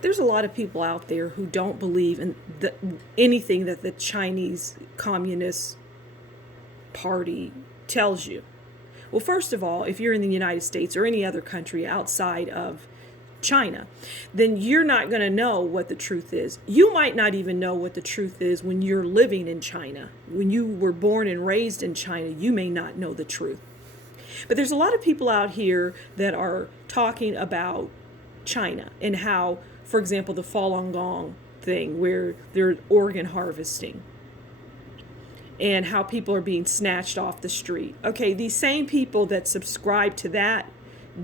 There's a lot of people out there who don't believe in anything that the Chinese Communist Party tells you. Well, first of all, if you're in the United States or any other country outside of China, then you're not going to know what the truth is. You might not even know what the truth is when you're living in China. When you were born and raised in China, you may not know the truth. But there's a lot of people out here that are talking about China and how, for example, the Falun Gong thing where they're organ harvesting and how people are being snatched off the street. Okay, these same people that subscribe to that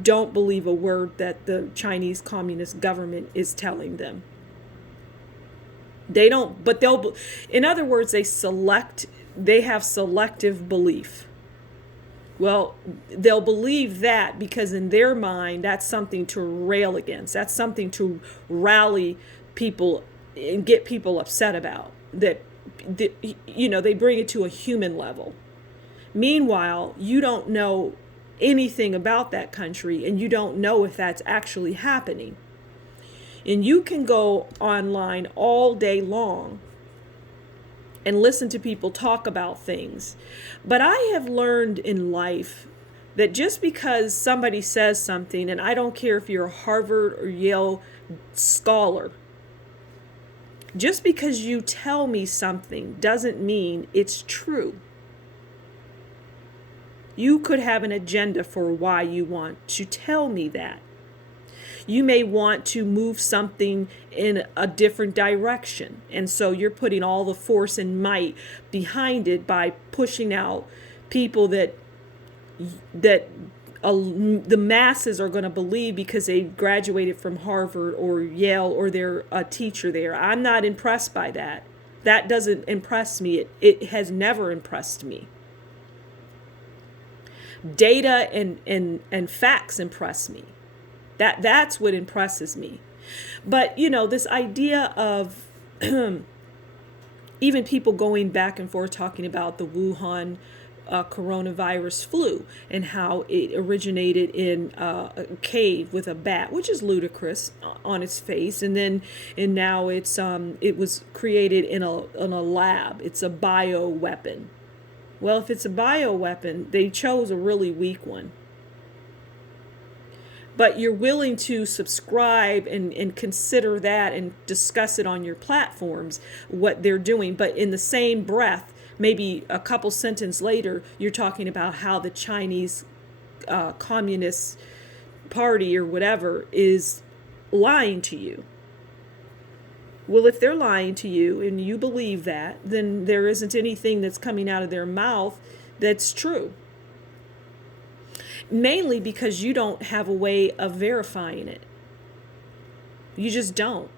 don't believe a word that the Chinese Communist government is telling them. They don't, but in other words, they have selective belief. Well, they'll believe that because in their mind, that's something to rail against. That's something to rally people and get people upset about. That, they bring it to a human level. Meanwhile, you don't know anything about that country and you don't know if that's actually happening. And you can go online all day long and listen to people talk about things. But I have learned in life that just because somebody says something, and I don't care if you're a Harvard or Yale scholar, just because you tell me something doesn't mean it's true. You could have an agenda for why you want to tell me that. You may want to move something in a different direction. And so you're putting all the force and might behind it by pushing out people that the masses are going to believe because they graduated from Harvard or Yale or they're a teacher there. I'm not impressed by that. That doesn't impress me. It has never impressed me. Data and facts impress me. That's what impresses me. But, this idea of even people going back and forth talking about the Wuhan coronavirus flu and how it originated in a cave with a bat, which is ludicrous on its face, and now it was created in a lab. It's a bioweapon. Well, if it's a bioweapon, they chose a really weak one. But you're willing to subscribe and consider that and discuss it on your platforms, what they're doing. But in the same breath, maybe a couple sentences later, you're talking about how the Chinese Communist Party or whatever is lying to you. Well, if they're lying to you and you believe that, then there isn't anything that's coming out of their mouth that's true. Mainly because you don't have a way of verifying it. You just don't.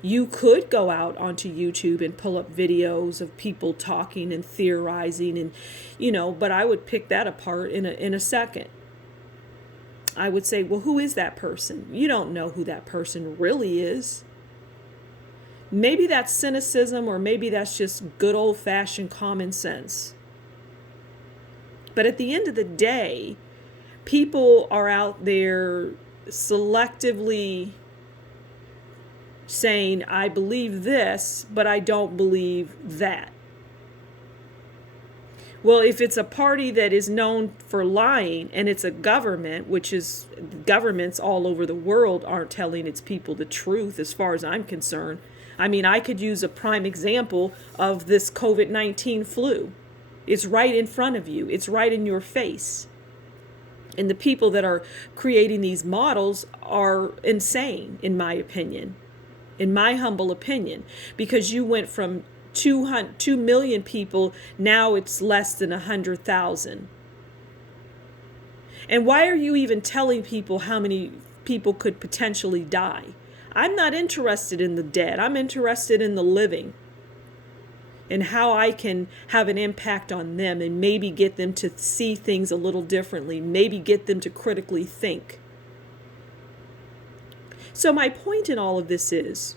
You could go out onto YouTube and pull up videos of people talking and theorizing and, but I would pick that apart in a second. I would say, well, who is that person? You don't know who that person really is. Maybe that's cynicism or maybe that's just good old-fashioned common sense. But at the end of the day, people are out there selectively saying, I believe this, but I don't believe that. Well, if it's a party that is known for lying and it's a government, which is governments all over the world aren't telling its people the truth as far as I'm concerned. I mean, I could use a prime example of this COVID-19 flu. It's right in front of you. It's right in your face. And the people that are creating these models are insane, in my opinion, in my humble opinion, because you went from 2 million people, now it's less than 100,000. And why are you even telling people how many people could potentially die? I'm not interested in the dead. I'm interested in the living and how I can have an impact on them and maybe get them to see things a little differently, maybe get them to critically think. So my point in all of this is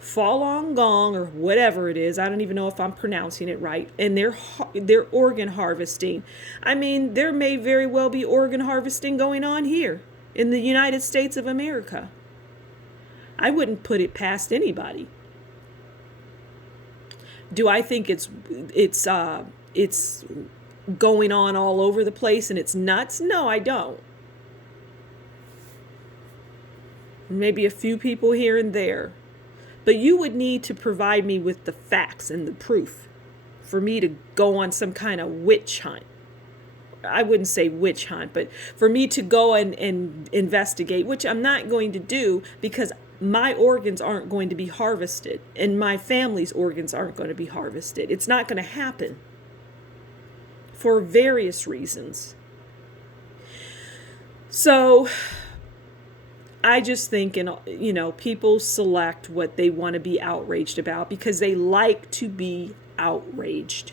Falun Gong or whatever it is, I don't even know if I'm pronouncing it right, and they're organ harvesting. I mean, there may very well be organ harvesting going on here in the United States of America. I wouldn't put it past anybody. Do I think it's going on all over the place and it's nuts? No, I don't. Maybe a few people here and there. But you would need to provide me with the facts and the proof for me to go on some kind of witch hunt. I wouldn't say witch hunt, but for me to go and investigate, which I'm not going to do because my organs aren't going to be harvested and my family's organs aren't going to be harvested. It's not going to happen for various reasons. So I just think, people select what they want to be outraged about because they like to be outraged.